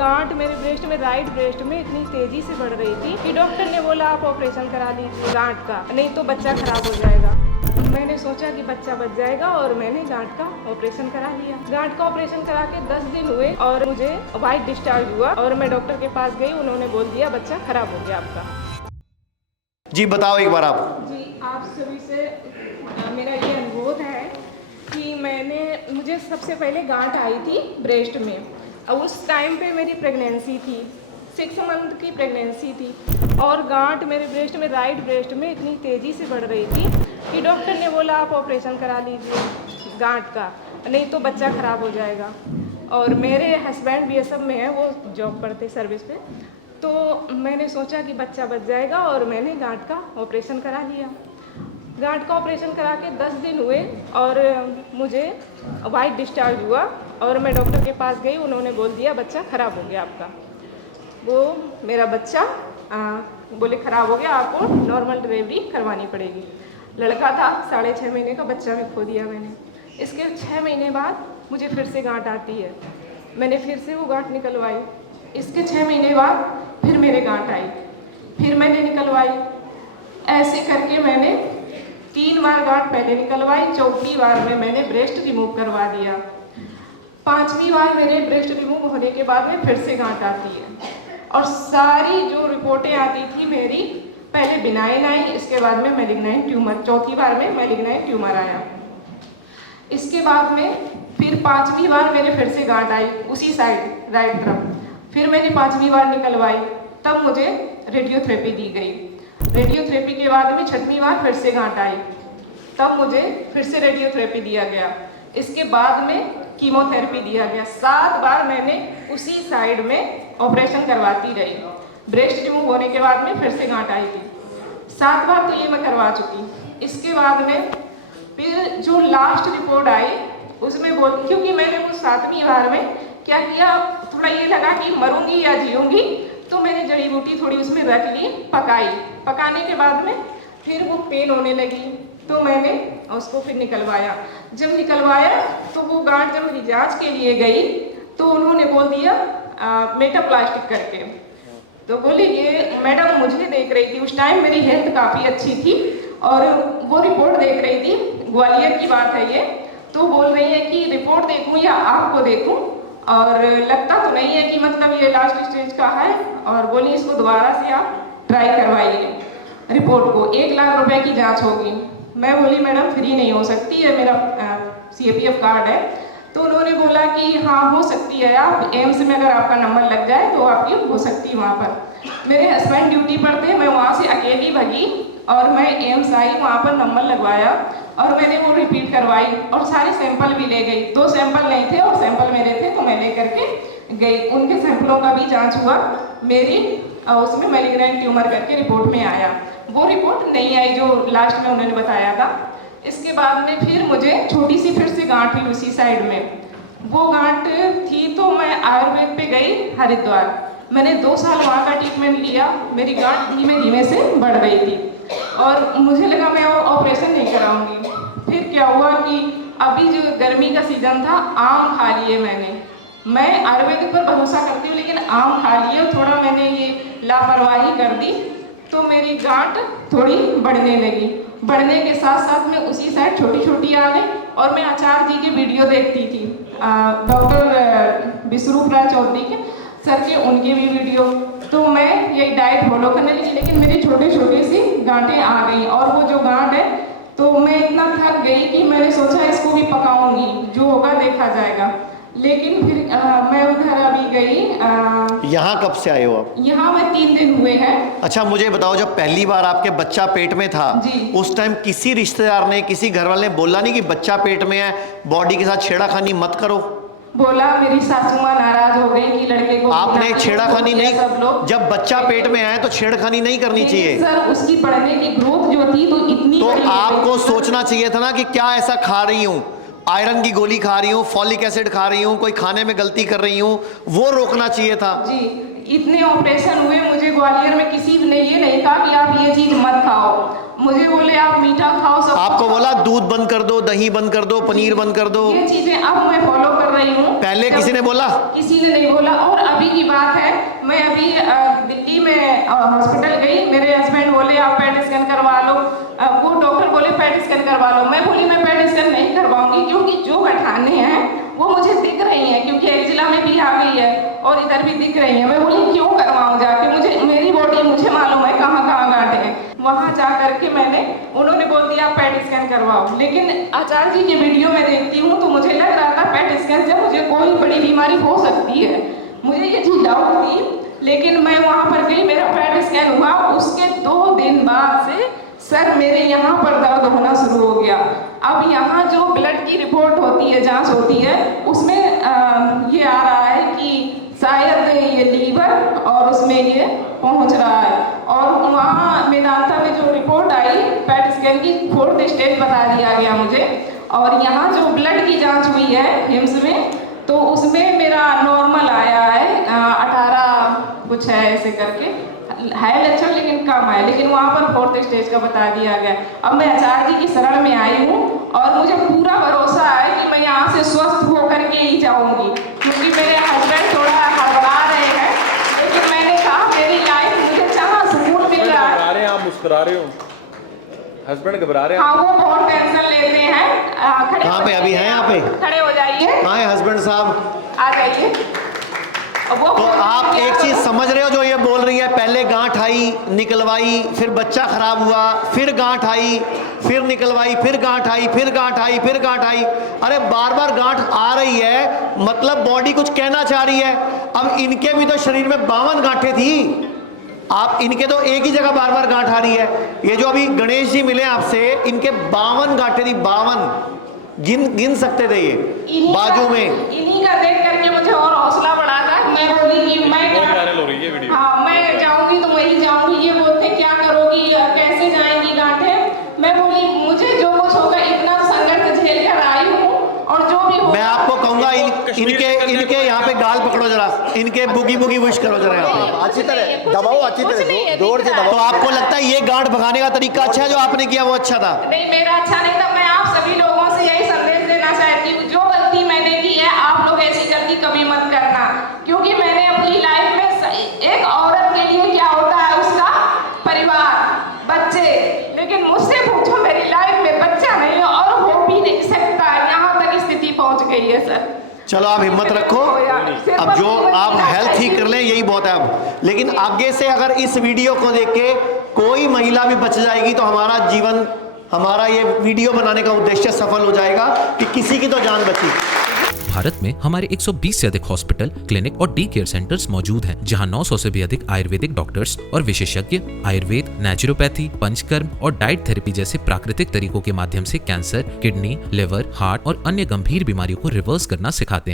गांठ मेरे ब्रेस्ट में, राइट ब्रेस्ट में इतनी तेजी से बढ़ रही थी कि डॉक्टर ने बोला आप ऑपरेशन करा लीजिए गांठ का, नहीं तो बच्चा खराब हो जाएगा। मैंने सोचा कि बच्चा बच जाएगा और मैंने गांठ का ऑपरेशन करा लिया। गांठ का ऑपरेशन करा के 10 दिन हुए और मुझे वाइट डिस्चार्ज हुआ और मैं डॉक्टर के पास गई, उन्होंने बोल दिया बच्चा खराब हो गया आपका। जी बताओ एक बार आप। जी आप सभी से मेरा ये अनुरोध है कि मुझे सबसे पहले गांठ आई थी ब्रेस्ट में, और उस टाइम पे मेरी प्रेगनेंसी थी, 6 मंथ की प्रेगनेंसी थी, और गांठ मेरे ब्रेस्ट में, राइट ब्रेस्ट में इतनी तेज़ी से बढ़ रही थी कि डॉक्टर ने बोला आप ऑपरेशन करा लीजिए गांठ का, नहीं तो बच्चा खराब हो जाएगा। और मेरे हस्बैंड बीएसएफ में है, वो जॉब करते सर्विस पे, तो मैंने सोचा कि बच्चा बच जाएगा और मैंने गांठ का ऑपरेशन करा लिया। गांठ का ऑपरेशन करा के 10 दिन हुए और मुझे वाइट डिस्चार्ज हुआ और मैं डॉक्टर के पास गई, उन्होंने बोल दिया बच्चा खराब हो गया आपका। वो मेरा बच्चा बोले खराब हो गया, आपको नॉर्मल डिलीवरी करवानी पड़ेगी। लड़का था, 6.5 महीने का बच्चा भी खो दिया मैंने। इसके 6 महीने बाद मुझे फिर से गांठ आती है, मैंने फिर से वो गांठ निकलवाई। इसके 6 महीने बाद फिर मेरे गांठ आई, फिर मैंने निकलवाई। ऐसे करके मैंने 3 बार गांठ पहले निकलवाई, 4थी बार में मैंने ब्रेस्ट रिमूव करवा दिया। 5वीं बार मेरे ब्रेस्ट रिमूव होने के बाद में फिर से गांठ आती है, और सारी जो रिपोर्टें आती थी मेरी, पहले बिनाइन आई, इसके बाद में मैलिग्नाइन ट्यूमर, 4थी बार में मैलिग्नाइन ट्यूमर आया। इसके बाद में फिर 5वीं बार मेरे फिर से गांठ आई उसी साइड राइट तरफ, फिर मैंने 5वीं बार निकलवाई, तब मुझे रेडियोथेरेपी दी गई। रेडियोथेरेपी के बाद में 6वीं बार फिर से गांठ आई, तब मुझे फिर से रेडियोथेरेपी दिया गया। इसके बाद में कीमोथेरेपी दिया गया। 7 बार मैंने उसी साइड में ऑपरेशन करवाती रही। ब्रेस्ट रिमूव होने के बाद में फिर से गांठ आई थी, 7 बार तो ये मैं करवा चुकी। इसके बाद में फिर जो लास्ट रिपोर्ट आई उसमें क्योंकि मैंने वो 7वीं बार में क्या किया, थोड़ा ये लगा कि मरूंगी या जीऊंगी, तो मैंने जड़ी बूटी थोड़ी उसमें रख ली, पकाई। पकाने के बाद में फिर वो पेन होने लगी, तो मैंने उसको फिर निकलवाया। जब निकलवाया तो वो गांठ जब मेरी जांच के लिए गई तो उन्होंने बोल दिया मेटाप्लास्टिक करके। तो बोली ये मैडम मुझे देख रही थी, उस टाइम मेरी हेल्थ काफ़ी अच्छी थी और वो रिपोर्ट देख रही थी, ग्वालियर की बात है ये, तो बोल रही है कि रिपोर्ट देखूं या आपको देखूं, और लगता तो नहीं है कि मतलब ये लास्ट स्टेज का है, और बोली इसको दोबारा से आप ट्राई करवाइए रिपोर्ट को, 1 लाख रुपए की जांच होगी। मैं बोली मैडम फ्री नहीं हो सकती है, मेरा CAPF कार्ड है। तो उन्होंने बोला कि हाँ हो सकती है, आप एम्स में अगर आपका नंबर लग जाए तो आपकी हो सकती है वहाँ पर। मेरे हस्बैंड ड्यूटी पर थे, मैं वहाँ से अकेली भगी और मैं एम्स आई, वहाँ पर नंबर लगवाया और मैंने वो रिपीट करवाई और सारे सैंपल भी ले गई। 2 सैंपल नहीं थे और सैंपल मेरे थे, तो मैं ले करके गई। उनके सैंपलों का भी जांच हुआ, मेरी उसमें मैलिग्नाइन ट्यूमर करके रिपोर्ट में आया। वो रिपोर्ट नहीं आई जो लास्ट में उन्होंने बताया था। इसके बाद में फिर मुझे छोटी सी फिर से गांठ हुई उसी साइड में। वो गांठ थी तो मैं आयुर्वेद पे गई हरिद्वार, मैंने 2 साल वहाँ का ट्रीटमेंट लिया। मेरी गांठ धीमे धीमे से बढ़ रही थी और मुझे लगा मैं ऑपरेशन नहीं कराऊंगी। फिर क्या हुआ कि अभी जो गर्मी का सीजन था, आम खा लिए मैंने। मैं आयुर्वेदिक पर भरोसा करती हूँ, लेकिन आम खा लिए और थोड़ा मैंने ये लापरवाही कर दी, तो मेरी गांठ थोड़ी बढ़ने लगी। बढ़ने के साथ साथ में उसी साइड छोटी छोटी आ गई, और मैं आचार्य जी की वीडियो देखती थी, डॉक्टर विश्वरूपराज चौधरी के सर के, उनकी भी वीडियो, तो मैं यही डाइट फॉलो करने लगी। लेकिन मेरी छोटी छोटी सी गांठें आ गई, और वो जो गांठ है तो मैं इतना थक गई कि मैंने सोचा इसको भी पकाऊंगी, जो होगा देखा जाएगा। लेकिन फिर मैं उधर अभी गई। यहाँ कब से आए हो आप? यहाँ मैं 3 दिन हुए हैं। अच्छा मुझे बताओ, जब पहली बार आपके बच्चा पेट में था जी। उस टाइम किसी रिश्तेदार ने, किसी घर वाले ने बोला नहीं कि बच्चा पेट में है, बॉडी के साथ छेड़ाखानी मत करो? बोला, मेरी सासू माँ नाराज हो गई कि लड़के को आपने छेड़ाखानी नहीं, सब लोग, जब बच्चा पेट में आए तो छेड़खानी नहीं करनी चाहिए सर। उसकी बढ़ने की ग्रोथ जो थी तो इतनी, तो आपको सोचना चाहिए था ना कि क्या ऐसा खा रही हूँ, आयरन की गोली खा रही हूँ, फॉलिक एसिड खा रही हूँ, कोई खाने में गलती कर रही हूँ, वो रोकना चाहिए था। जी, इतने ऑपरेशन हुए, मुझे ग्वालियर में किसी ने ये नहीं कहा कि आप ये चीज मत खाओ। मुझे बोले आप मीठा खाओ, सब आपको बोला दूध बंद कर दो, दही बंद कर दो, पनीर बंद कर दो, ये चीजें अब मैं फॉलो कर रही हूँ। पहले किसी ने बोला? किसी ने नहीं बोला। और अभी की बात हॉस्पिटल गई, मेरे हस्बैंड बोले आप पैट स्कैन करवा लो, वो डॉक्टर बोले पैट स्कैन करवा लो। मैं बोली मैं पैट स्कैन नहीं करवाऊंगी, क्योंकि जो गठाने हैं वो मुझे दिख रही हैं, क्योंकि एक्जिला में भी आ गई है और इधर भी दिख रही है। मैं बोली क्यों करवाऊं जाके, मुझे मेरी बॉडी मुझे मालूम है कहाँ कहाँ गांठ है। वहाँ जा करके उन्होंने बोल दिया आप पैट स्कैन करवाओ। लेकिन आचार्य जी की वीडियो में देखती हूँ तो मुझे लग रहा था पैट स्कैन से मुझे कोई बड़ी बीमारी हो सकती है, मुझे ये चीज़ डाउट थी। लेकिन मैं वहाँ पर गई, मेरा पैट स्कैन हुआ, उसके 2 दिन बाद से सर मेरे यहाँ पर दर्द होना शुरू हो गया। अब यहाँ जो ब्लड की रिपोर्ट होती है, जांच होती है, उसमें ये आ रहा है कि शायद ये लीवर और उसमें ये पहुँच रहा है। और वहाँ मेदांता में जो रिपोर्ट आई पैट स्कैन की 4th स्टेज बता दिया गया मुझे। और यहाँ जो ब्लड की जाँच हुई है हिम्स में, तो उसमें मेरा नॉर्मल आया है 18 कुछ है ऐसे करके है लक्षण, लेकिन कम है। लेकिन वहाँ पर 4th स्टेज का बता दिया गया। अब मैं आचार्य जी की शरण में आई हूँ और मुझे पूरा भरोसा है कि मैं यहाँ से स्वस्थ होकर के ही जाऊँगी, क्योंकि मेरे हस्बैंड थोड़ा हड़बड़ा रहे हैं। लेकिन मैंने कहा मेरी लाइफ मुझे जहाँ सुकून मिल रहा है। आप मुस्कुरा रहे हो, हस्बैंड घबरा रहे हैं। हाँ, वो बहुत टेंशन लेते हैं। कहाँ पे अभी हैं? यहाँ पे खड़े हो जाइए। कहाँ है हस्बैंड साहब? आ जाइए। तो आप एक चीज समझ रहे हो जो ये बोल रही है, पहले गांठ आई निकलवाई, फिर बच्चा खराब हुआ, फिर गांठ आई, फिर निकलवाई, फिर गांठ आई, फिर गांठ आई, फिर गांठ आई। अरे बार बार गांठ आ रही है, मतलब बॉडी कुछ कहना चाह रही है। अब इनके भी तो शरीर में 52 गांठें थी, आप इनके तो एक ही जगह बार बार गांठ आ रही है। ये जो अभी गणेश जी मिले आपसे, इनके 52 गांठें थी, 52 गिन सकते थे ये बाजू में। इन्हीं का देख करके मुझे और हौसला बढ़ा था। मैं बोली कि मैं हाँ मैं जाऊंगी तो वही जाऊंगी। ये बोलते क्या करोगी, कैसे जाएंगी गांठें। मैं बोली मुझे जो कुछ होगा, इतना संघर्ष झेल कर आई हूँ और जो भी होगा। मैं आपको कहूंगा इनके यहाँ पे गाल पकड़ो जरा, इनके बुगी बुगी विश करो जरा यहाँ पे अच्छी तरह दबाओ, अच्छी तरह जोर से दबाओ। तो आपको लगता है ये गांठ भगाने का तरीका अच्छा है जो आपने किया वो अच्छा था? नहीं, मेरा अच्छा नहीं था। मैं आप सभी लोगों से यही संदेश देना चाहती हूँ, जो गलती मैंने की है आप लोग ऐसी गलती कभी मत करना। क्योंकि मैंने अपनी लाइफ में एक औरत के लिए क्या होता है, उसका परिवार, बच्चे, लेकिन मुझसे पूछो मेरी लाइफ में बच्चा नहीं और हो भी नहीं सकता। यहाँ तक स्थिति पहुँच गई है सर। चलो आप हिम्मत रखो, अब जो आप हेल्थ ही कर लें यही बहुत है अब। लेकिन आगे से अगर इस वीडियो को देख के कोई महिला भी बच जाएगी तो हमारा जीवन, हमारा ये वीडियो बनाने का उद्देश्य सफल हो जाएगा कि किसी की तो जान बची। भारत में हमारे 120 से अधिक हॉस्पिटल, क्लिनिक और डी केयर सेंटर्स मौजूद हैं, जहां 900 से भी अधिक आयुर्वेदिक डॉक्टर्स और विशेषज्ञ आयुर्वेद, नेचुरोपैथी, पंचकर्म और डाइट थेरेपी जैसे प्राकृतिक तरीकों के माध्यम से कैंसर, किडनी, लिवर, हार्ट और अन्य गंभीर बीमारियों को रिवर्स करना सिखाते हैं।